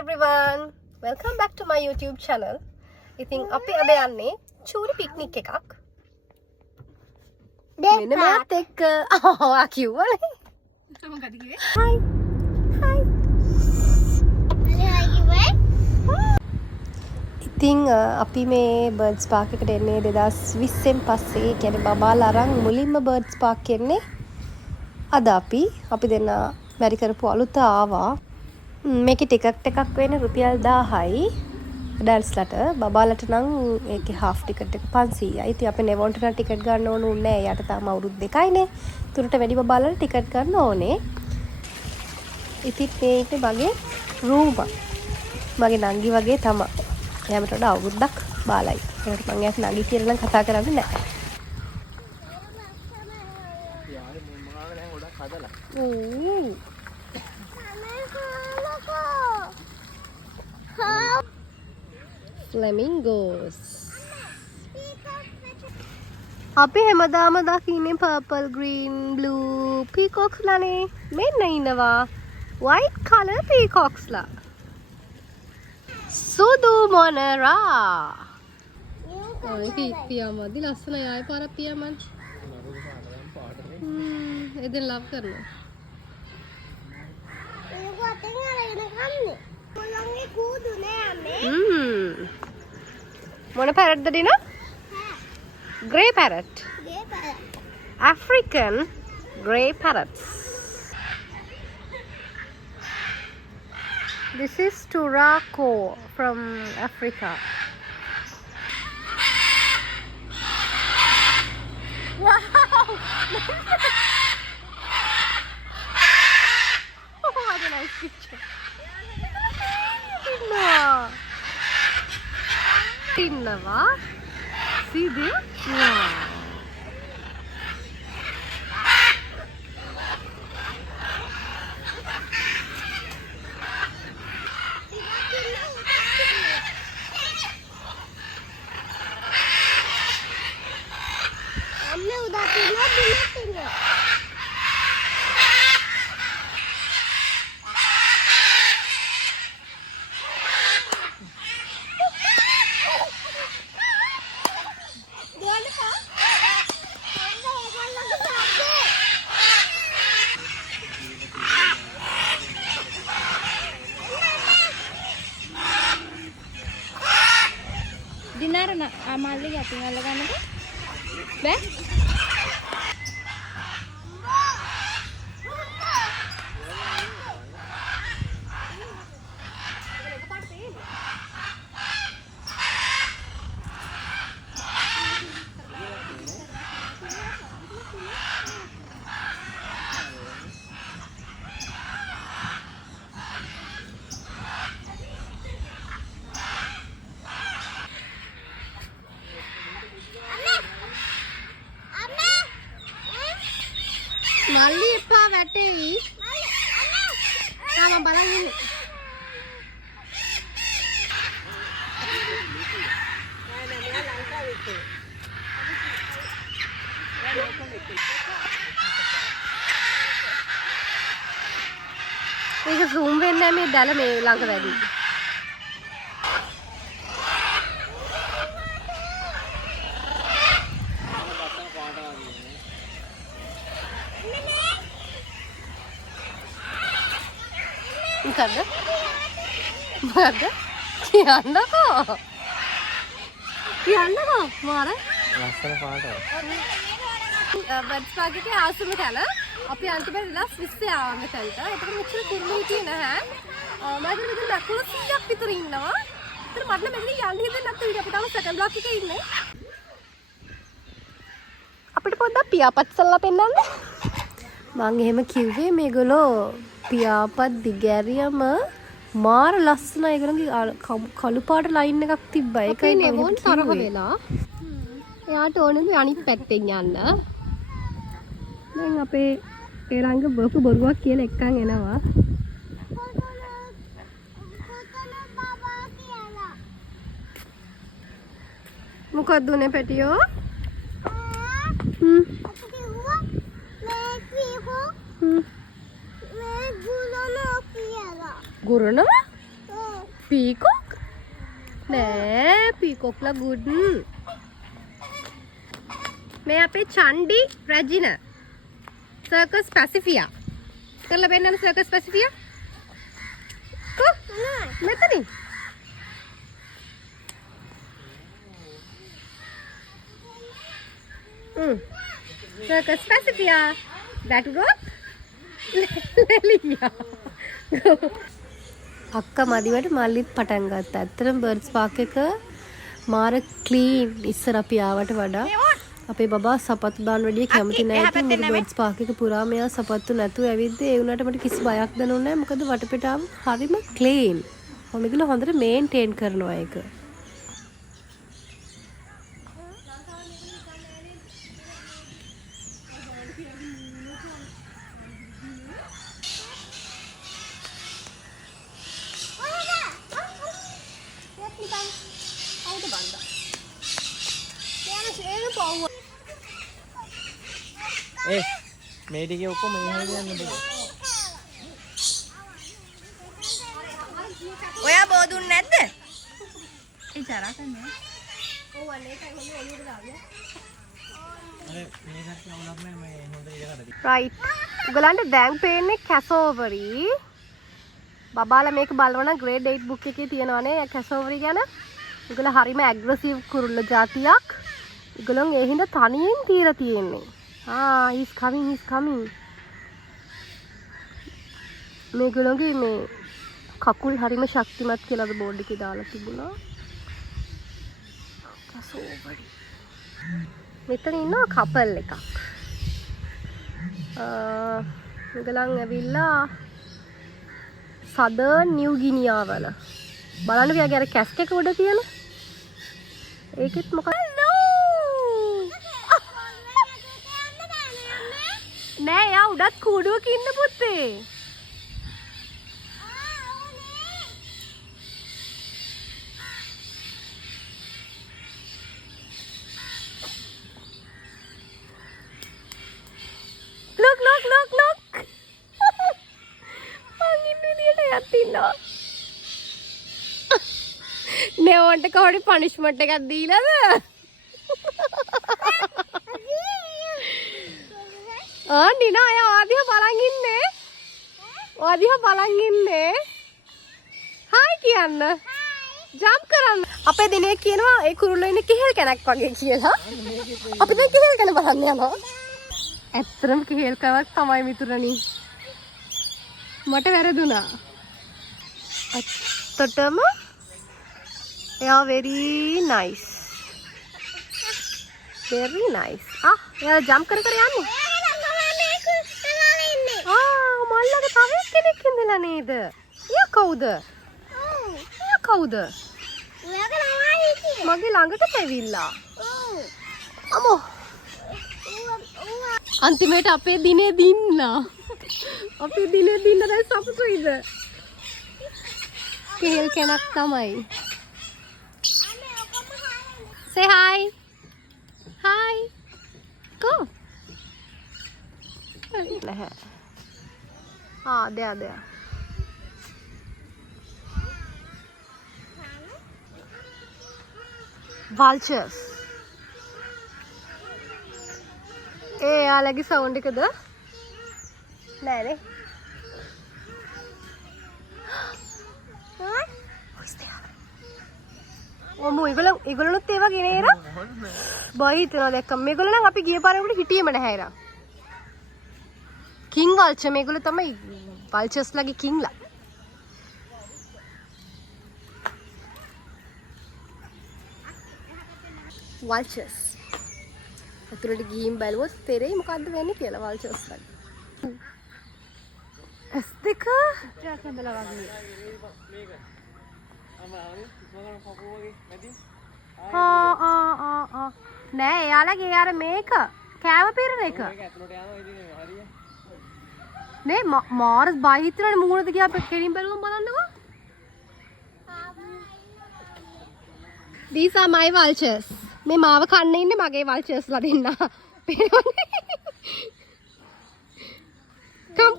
everyone, welcome back to my YouTube channel. ඉතින් අපි අද යන්නේ චූටි පික්නික් එකක්. මෙන්න මෑත් එක්ක ආ කිව්වනේ. මොකද කිව්වේ? Hi. Hi. ඉතින් අපි මේ බර්ඩ්ස් පාක් එකට එන්නේ 2020න් පස්සේ. ඒ කියන්නේ බබාලා අරන් මුලින්ම බර්ඩ්ස් පාක් එන්නේ. අද අපි දෙන්න මැරි කරපු අලුත ආවා. මේකේ ටිකට් එකක් වෙන්නේ රුපියල් 1000යි. ඇඩල්ට්ස්ලට බබාලට නම් ඒකේ half ටිකට් එක 500යි. ඉතින් අපි නෙවොන්ට නම් ටිකට් ගන්න ඕනුන්නේ නැහැ. එයාට තාම අවුරුදු 2යිනේ. තුරට වැඩි බබාලට ටිකට් ගන්න ඕනේ. ඉතින් මේක මගේ රූම. මගේ නංගි වගේ තමයි. එයාට වඩා අවුරුද්දක් බාලයි. ඒකට මම එයාට නංගි කියලා නම් කතා කරන්නේ නැහැ. Flamingos. අපි හැමදාම දකින්නේ purple, green, blue peacocks ලානේ. මෙන්න ඉන්නවා white color peacocks ලා. සුදු මොනරා. ඒක පියාමදි ලස්සනයි ආයෙ පාරක් පියාමන්. එදෙන් ලව් කරනවා. ඒක අතෙන් අරගෙන කන්නේ. කොළන්ගේ කූඩු නෑ අම්මේ. මොන parrot ද දිනා? Grey parrot. Grey parrot. African grey parrots. This is Turako from Africa. Wow! Oh, what a nice picture. Tinnawa. See this? Wow. हमने उधर तिन्ना Dinar na amali ya tinggal lagana ko. Be? Mali apa වැටෙයි? තාම බලන් ඉන්නේ. ඒක zoom වෙන්නේ නැහැ මේ දැල මේ ළඟ වැඩි. මොකද්ද? කියන්නකෝ මාර ලස්සන පාටයි. බර්ඩ්ස් පාක් එකේ ආසම තැන අපි අන්තිමට 2020 ආවා මෙතනට. ඒක මෙච්චර කුරුළු හිටියේ නැහැ. මම හිතුවේ මෙතන බැක්කුල 100ක් විතර ඉන්නවා. ඒතර මට නම් මෙතන යන්න හිතෙන්නේ නැත්නම් අපි තාම සෙකන්ඩ් බ්ලොක් එකේ ඉන්නේ. අපිට පොඩ්ඩක් පියාපත්සල්ලා පෙන්නන්න. මං එහෙම කිව්වේ මේගොල්ලෝ පියාපත් දිගෑරියම මාර ලස්සන ඒගොල්ලන්ගේ කළු පාට ලයින් එකක් තිබ්බා. ඒකයි නෙවොන් තරහ වෙලා. එයාට ඕනෙද අනිත් පැත්තෙන් යන්න. දැන් අපේ ඒ ළඟ බොරු බොරුවක් කියලා එක්කන් එනවා. මොකක්ද උනේ පැටියෝ? ගුරනවා? peacock? නෑ peacockලා good. මේ අපේ චන්ඩි රැජින Circus Pacifica. කරලා බෙන්නන Circus Pacifica. කො? මෙතනින්. Circus Pacifica. That got Lelia. අක්කා මදිවට මල්ලිත් පටන් ගත්තා. ඇත්තටම බර්ඩ්ස් පාක් එක මාර ක්ලීන් ඉස්සර අපි ආවට වඩා. අපේ බබා සපත්තු දාන්න වැඩිය කැමති නැහැ. ඉතින් මුළු බර්ඩ්ස් පාක් එක පුරාම එයා සපත්තු නැතුව ඇවිද්ද. ඒ වුණාට මට කිසි බයක් දැනුන්නේ නැහැ. මොකද වටපිටාව හරිම ක්ලීන්. ඔමගල හොඳට මේන්ටේන් කරනවා ඒක. මේ ටිකේ ඔක්කොම මේ හැටි යන්න බෑ. ඔයා බෝදුන් නැද්ද? ඒ චරා කන්නේ. අර මේකට අවුලක් නැහැ මේ හොඳ ඉරකට. right. උගලන්ට දැන් පේන්නේ කැසෝවරි. බබාලා මේක බලනවා නම් grade 8 book එකේ තියෙනවානේ කැසෝවරි ගැන. උගල හරිම ඇග්‍රෙසිව් කුරුල්ල జాතියක්. උගලන් ඒ හින්දා තනියෙන් තියලා තියෙන්නේ. he's coming. මේගොල්ලෝගේ මේ කකුල් හරිම ශක්තිමත් කියලාද බෝඩ් එකේ දාලා තිබුණා. කැසෝවරි. මෙතන ඉන්නවා කපල් එකක්. මේගොල්ලන් ඇවිල්ලා සදර්න් නිව් ගිනියා වල. බලන්න ඔයාගේ අර කැස්ක් එක උඩ තියෙන. ඒකෙත් මොකක්ද? නෑ යා උඩත් කූඩුවක ඉන්න පුතේ. look. මං ඉන්න එළියට යත් ඉන්නවා. නෙවන්ට කවුරු පනිෂ්මන්ට් එකක් දීලාද? නිනා අය ආදිහ බලන් ඉන්නේ. ආදිහ බලන් ඉන්නේ. හායි කියන්න. ජම්ප් කරන්න. අපේ දිනේ කියනවා ඒ කුරුල්ලෝ ඉන්නේ කිහෙල් කැනක් වගේ කියලා. අපි දැන් කිහෙල් කැන බලන්න යනවා. ඇත්තටම කිහෙල් කවක් තමයි මිතුරනි. මට වැරදුනා. ඇත්තටම එයා very nice. very nice. එයා ජම්ප් කර කර යන්නේ. මල්ලක තව කෙනෙක් ඉඳලා නේද? එයා කවුද? එයා කවුද? මගේ ළඟට ඇවිල්ලා. අමෝ. අන්තිමට අපේ දිනේ දින්නා. අපේ දිනේ දින්න දැන් සතුටුයිද? කෙහෙල් කෙනක් තමයි. Say hi. Hi. Go. නැහැ. there. Vultures. යාලගේ සවුන්ඩ් එකද? නෑනේ. ඉගොල්ලොත් ඒ වගේ නේද? බය හිතනවා දැක්කම. මේගොල්ලෝ නම් අපි ගිය පාරේ උඩ හිටියේම නැහැ ඉරා. කිං වල්චර් මේගොල්ලෝ තමයි වල්චර්ස් ලගේ කිංලා. වල්චර්ස්. අතුරට ගිහින් බැලුවොත් තේරෙයි මොකද්ද වෙන්නේ කියලා වල්චර්ස් ලගේ. S2 ට්‍රැකබලා වගේ. නෑ එයාලගේ අර මේක කෑම පිරන එක නේ මාරස් බය හිතනනේ මූණට ගියා අපි කෙලින් බැලුවම බලන්නකෝ. These are my vultures. මේ මාව කන්න ඉන්නේ මගේ vultures ලා දෙන්න.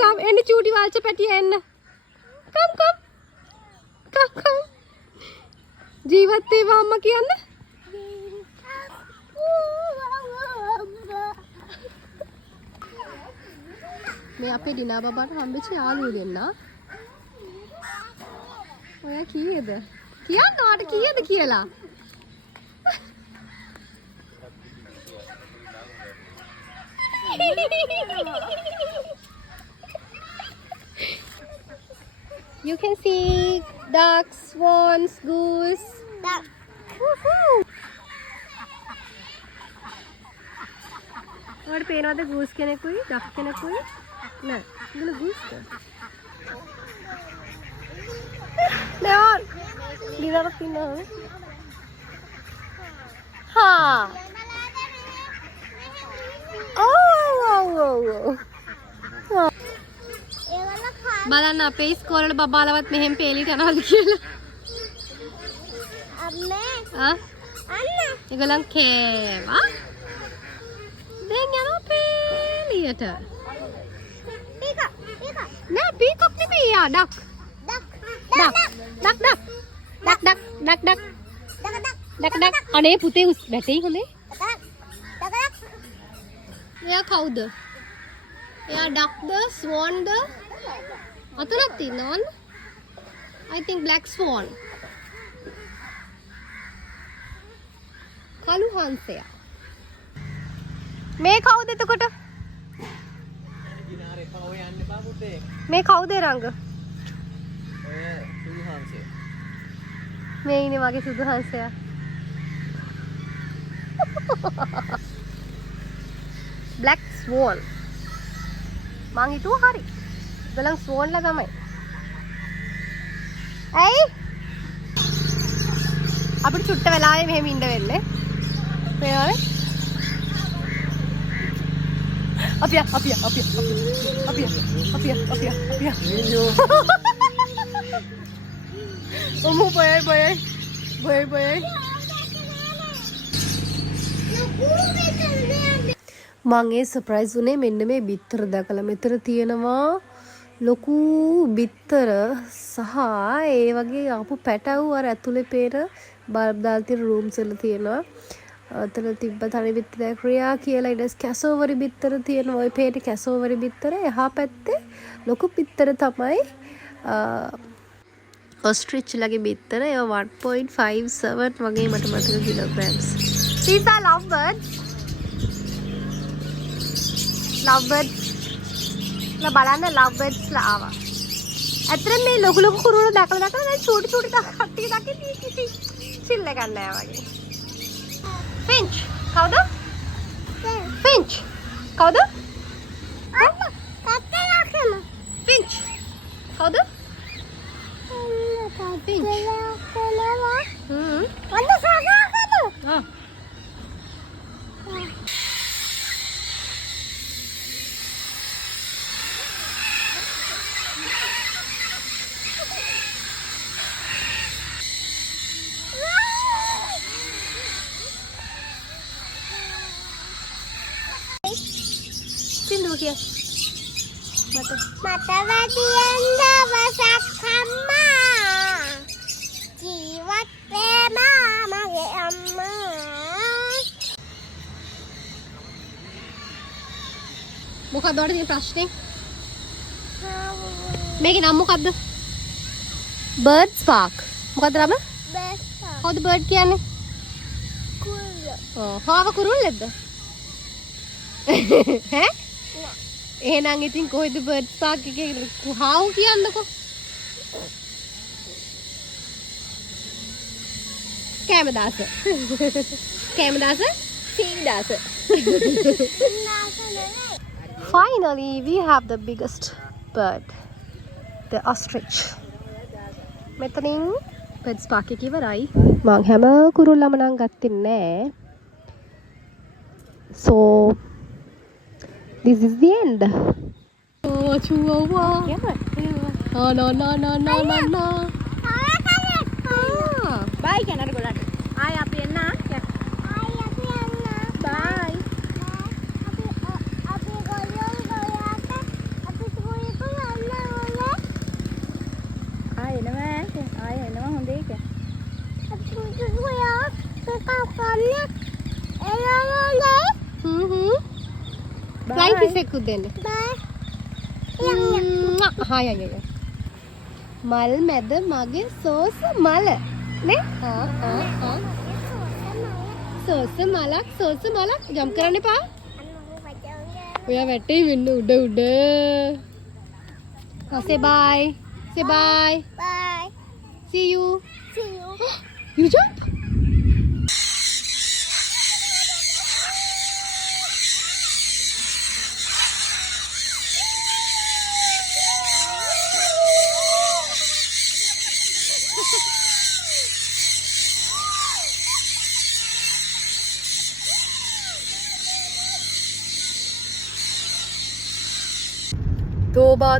come එන්න චූටි vulture පැටිය එන්න. come ජීවත් වේවා අම්මා කියන්න. මේ අපේ ඩිනා බබාට හම්බෙච්ච යාළුවෝ දෙන්නා. ඔයා කීයද? කියන්න ඔයාට කීයද කියලා. You can see ducks, swans, goose. Duck. Woohoo! ඔයාලට පේනවද goose කෙනෙකුයි duck කෙනෙකුයි? නෑ. ඉතන goose ද? නෑ. දිරාවක් ඉන්නවා. හා. Oh. බලන්න අපේ ඉස්කෝලේ බබාලවත් මෙහෙම පේලිට යනවලු කියලා. අම්මේ. අන්න. ඒගොල්ලන් කෑවා. දැන් යනවා පේලියට. පීකක්. නෑ පීකක් නෙමෙයි යා ඩක්. ඩක්. අනේ පුතේ වැටෙයි හොඳේ. එයා කවුද? එයා ඩක්ද ස්වෝන්ද? අතනක් තියෙනවද? I think black swan. කළු හංසයා. මේ කවුද එතකොට? දිනාරේ පාව යන්න එපා පුතේ. මේ කවුද රංග? ඔය සුදු හංසය. මේ ඉන්නේ වගේ සුදු හංසයා. black swan. මං හිතුවා හරි. ගලන් ස්වෝන් ලා තමයි. ඇයි? අපිට චුට්ට වෙලාවේ මෙහෙම ඉන්න වෙන්නේ. පේනවද? අපිය. ඔමු බය. මං ඒ සර්ප්‍රයිස් උනේ මෙන්න මේ බිත්තර දැකලා. මෙතන තියෙනවා ලොකු බිත්තර සහ ඒ වගේ ආපු පැටව් අර ඇතුලේ පේන බල්බ් දාලා තියෙන රූම්ස් වල තියෙනවා. අතන තිබ්බ තනි බිත්තර ක්‍රියා කියලා ඊට කැසෝවරි බිත්තර තියෙනවා. ওই පේට කැසෝවරි බිත්තර එහා පැත්තේ ලොකු බිත්තර තමයි ඔස්ට්‍රිච් ලගේ බිත්තර. ඒවා 1.57 වගේ මට මතක කිලෝග්‍රෑම්ස්. These are lovebirds. ලා බලන්න lovebirds ලා ආවා. ඇත්තටම මේ ලොකු කුරුළු දැකලා දැන් චූටි කට්ටිය දකින්නේ කිසි චිල් එකක් නැහැ වගේ. Finch. කවුද? Finch. කවුද? Finch. කවුද? Finch. Sindu kia. Mata වැඩියෙන් දවසක් අම්මා ජීවත් වෙනා මගේ අම්මා. මොකක්ද ඔයාලට තියෙන ප්‍රශ්නේ? මේකේ නම මොකක්ද? Birds Park. මොකක්ද නම? කවුද බර්ඩ් කියන්නේ? කුරුල්ල. හාව කුරුල්ලෙක්ද? ඈ? එහෙනම් ඉතින් කොහෙද බර්ඩ්ස් පාක් එකේ හාවු කියන්නකෝ. කැමදාස. සීදාස. Finally we have the biggest bird, the ostrich. මෙතනින් බර්ඩ්ස් පාක් එක ඉවරයි. මං හැම කුරුල්ලම නම් ගත්තේ නෑ. So this is the end. Oh, chihuahua. Oh, no. බයි කියනට ගොඩට. ආයි අපි එන්න. බයි. අපි ගොල්ලෝ ගොයාට අපි ස්කූල් එකට යන්න ඕනේ. ආයි එනවා හොඳේ. අපි බයි කිස් එකකුත් දෙන්න. Bye. හා යය. මල් මැද මගේ සෝස මල. නේ? සෝස මලක් ජම් කරන්න එපා. ඔයා වැටේ වෙන්න උඩ. Say bye. Say bye. Bye. See you. See you. You jump?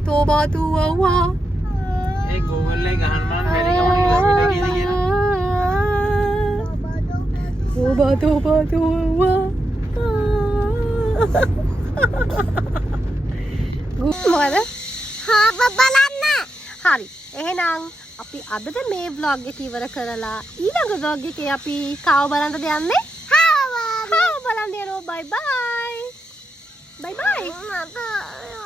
Toba tuwa. A Google එකේ ගහන්න මම වැඩි ගමන කිලෝමීටර් කීයද කියලා. Toba tuwa. මොකද? බලන්න. හරි. එහෙනම් අපි අදට මේ vlog එක ඉවර කරලා ඊළඟ vlog එකේ අපි කාව බලන්නද යන්නේ? කාව බලන්න යනවා. Bye bye. Bye bye.